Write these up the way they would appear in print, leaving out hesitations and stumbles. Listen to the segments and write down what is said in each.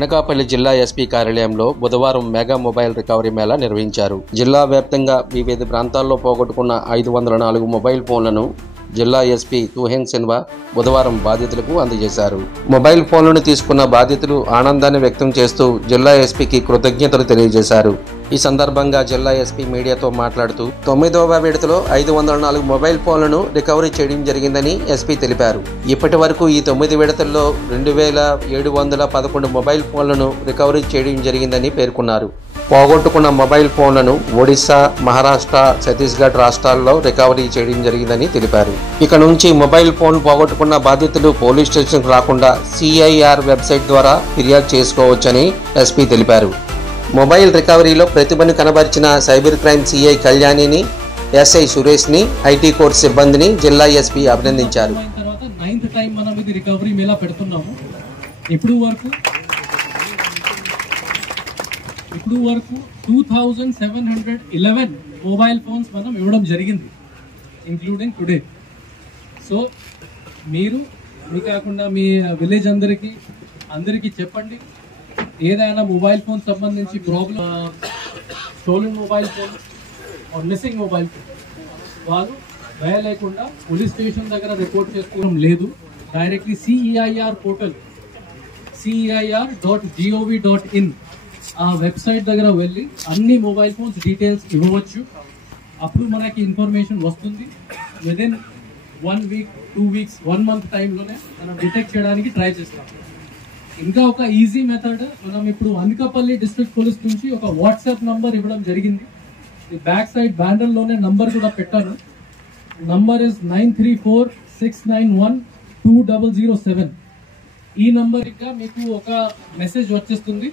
అనకాపల్లి జిల్లా ఎస్పీ కార్యాలయంలో బుధవారం మెగా మొబైల్ రికవరీ మేళా నిర్వహించారు. జిల్లా వ్యాప్తంగా వివిధ ప్రాంతాల్లో పోగొట్టుకున్న 504 మొబైల్ ఫోన్లను జిల్లా ఎస్పీ తుహెంగ్ సిన్వా బుధవారం బాధితులకు అందజేశారు. మొబైల్ ఫోన్లను తీసుకున్న బాధితులు ఆనందాన్ని వ్యక్తం చేస్తూ జిల్లా ఎస్పీకి కృతజ్ఞతలు తెలియజేశారు. ఈ సందర్భంగా జిల్లా ఎస్పీ మీడియాతో మాట్లాడుతూ 9వ విడతలో 504 మొబైల్ ఫోన్లను రికవరీ చేయడం జరిగిందని ఎస్పీ తెలిపారు. ఇప్పటి వరకు ఈ 9 విడతల్లో 2711 మొబైల్ ఫోన్లను రికవరీ చేయడం జరిగిందని పేర్కొన్నారు. పోగొట్టుకున్న మొబైల్ ఫోన్లను ఒడిశా, మహారాష్ట్ర, ఛత్తీస్గఢ్ రాష్ట్రాల్లో రికవరీ చేయడం జరిగిందని తెలిపారు. ఇక నుంచి మొబైల్ ఫోన్ పోగొట్టుకున్న బాధితులు పోలీస్ స్టేషన్కు రాకుండా సిఐఆర్ వెబ్సైట్ ద్వారా ఫిర్యాదు చేసుకోవచ్చని ఎస్పీ తెలిపారు. మొబైల్ రికవరీలో ప్రతిభను కనబరిచిన సైబర్ క్రైమ్ సిఐ కళ్యాణిని, ఎస్ఐ సురేష్ని, ఐటీ కోర్ సిబ్బందిని జిల్లా ఎస్పీ అభినందించారు. ఇప్పుడు వరకు 2711 మొబైల్ ఫోన్స్ మనం ఇవ్వడం జరిగింది, ఇంక్లూడింగ్ టుడే. సో మీరు కాకుండా మీ విలేజ్ అందరికీ చెప్పండి, ఏదైనా మొబైల్ ఫోన్ సంబంధించి problem, stolen mobile phone are missing mobile phone, వాళ్ళు భయ లేకుండా పోలీస్ స్టేషన్ దగ్గర రిపోర్ట్ చేసుకోవడం లేదు. డైరెక్ట్లీ CEIR పోర్టల్ CEIR.gov.in ఆ వెబ్సైట్ దగ్గర వెళ్ళి అన్ని మొబైల్ ఫోన్స్ డీటెయిల్స్ ఇవ్వవచ్చు. అప్పుడు మనకి ఇన్ఫర్మేషన్ వస్తుంది. విదిన్ 1 వీక్, 2 వీక్స్, 1 మంత్ టైంలోనే మనం డిటెక్ట్ చేయడానికి ట్రై చేస్తాం. ఇంకా ఒక ఈజీ మెథడ్, మనం ఇప్పుడు అనకాపల్లి డిస్ట్రిక్ట్ పోలీస్ నుంచి ఒక వాట్సాప్ నంబర్ ఇవ్వడం జరిగింది. ఈ బ్యాక్ సైడ్ బ్యానర్ లోనే నంబర్ కూడా పెట్టాను. Number is 9346912007. ఈ నంబర్ ఇంకా మీకు ఒక మెసేజ్ వచ్చేస్తుంది.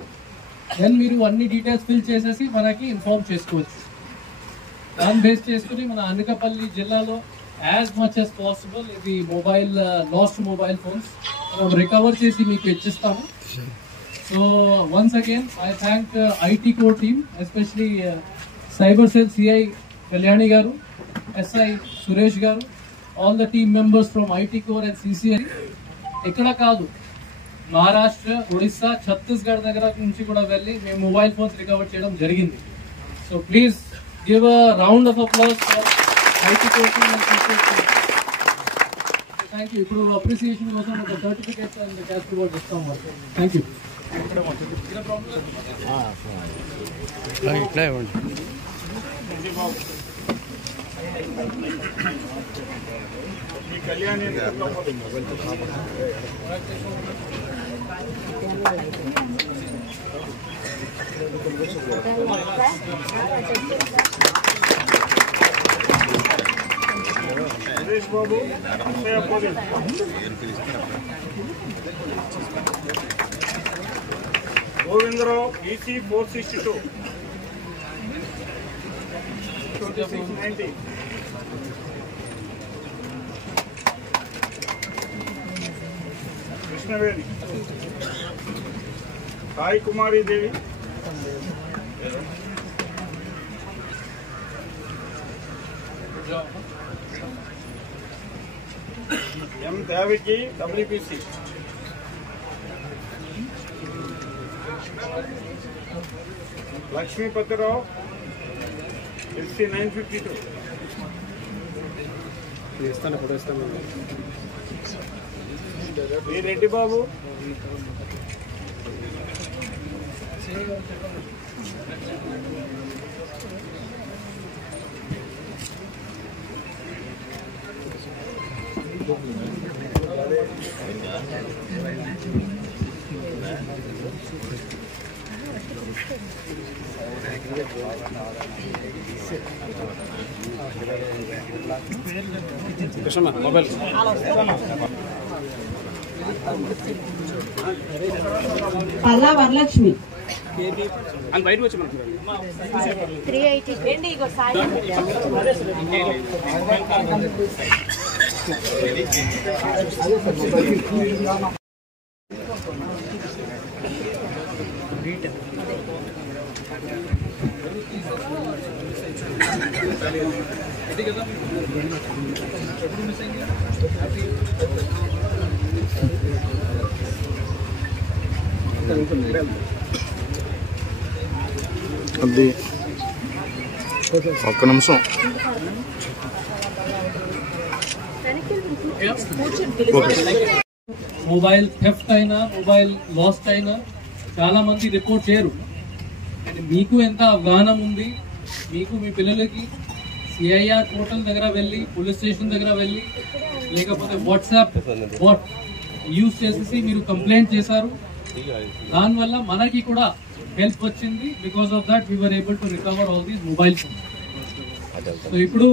దెన్ మీరు అన్ని డీటెయిల్స్ ఫిల్ చేసేసి మనకి ఇన్ఫార్మ్ చేసుకోవచ్చు. దాన్ని బేస్ చేసుకుని మన అనకాపల్లి జిల్లాలో యాజ్ మచ్ యాజ్ పాసిబుల్ ఇది లాస్ట్ మొబైల్ ఫోన్స్ మనం రికవర్ చేసి మీకు ఇచ్చిస్తాము. So once again I thank IT core team, especially cyber cell CI Kalyani garu, SI Suresh garu, all the team members from IT core and CCI. ఇక్కడ కాదు, మహారాష్ట్ర, ఒడిశా, ఛత్తీస్గఢ్ దగ్గర నుంచి కూడా వెళ్ళి మేము మొబైల్ ఫోన్స్ రికవర్ చేయడం జరిగింది. So please give a round of applause for IT core team and CCI. Thank you. ఇప్పుడు అప్రిసియేషన్ కోసం ఒక సర్టిఫికేట్ అండ్ క్యాష్ రివార్డ్ ఇస్తాం. Thank you. Govindarao EC 462 2690. Krishnaveni Sai Kumari Devi, M దేవికి WPC, లక్ష్మీపతిరావు SC 952. రెడ్డి బాబు, mobile Palla Varalakshmi, బయట వచ్చి 380. అది ఒక్క నిమిషం. మొబైల్ థెఫ్ట్ అయినా మొబైల్ లాస్ట్ అయినా చాలా మంది రిపోర్ట్ చేయరు. మీకు ఎంత అవగాహన ఉంది, మీకు మీ పిల్లలకి సిఐఆర్ పోర్టల్ దగ్గర వెళ్ళి, పోలీస్ స్టేషన్ దగ్గర వెళ్ళి, లేకపోతే వాట్సాప్ బాట్ యూజ్ చేసేసి మీరు కంప్లైంట్ చేశారు. దానివల్ల మనకి కూడా హెల్ప్ వచ్చింది. Because of that we were able to recover all these mobile phones. So ఇప్పుడు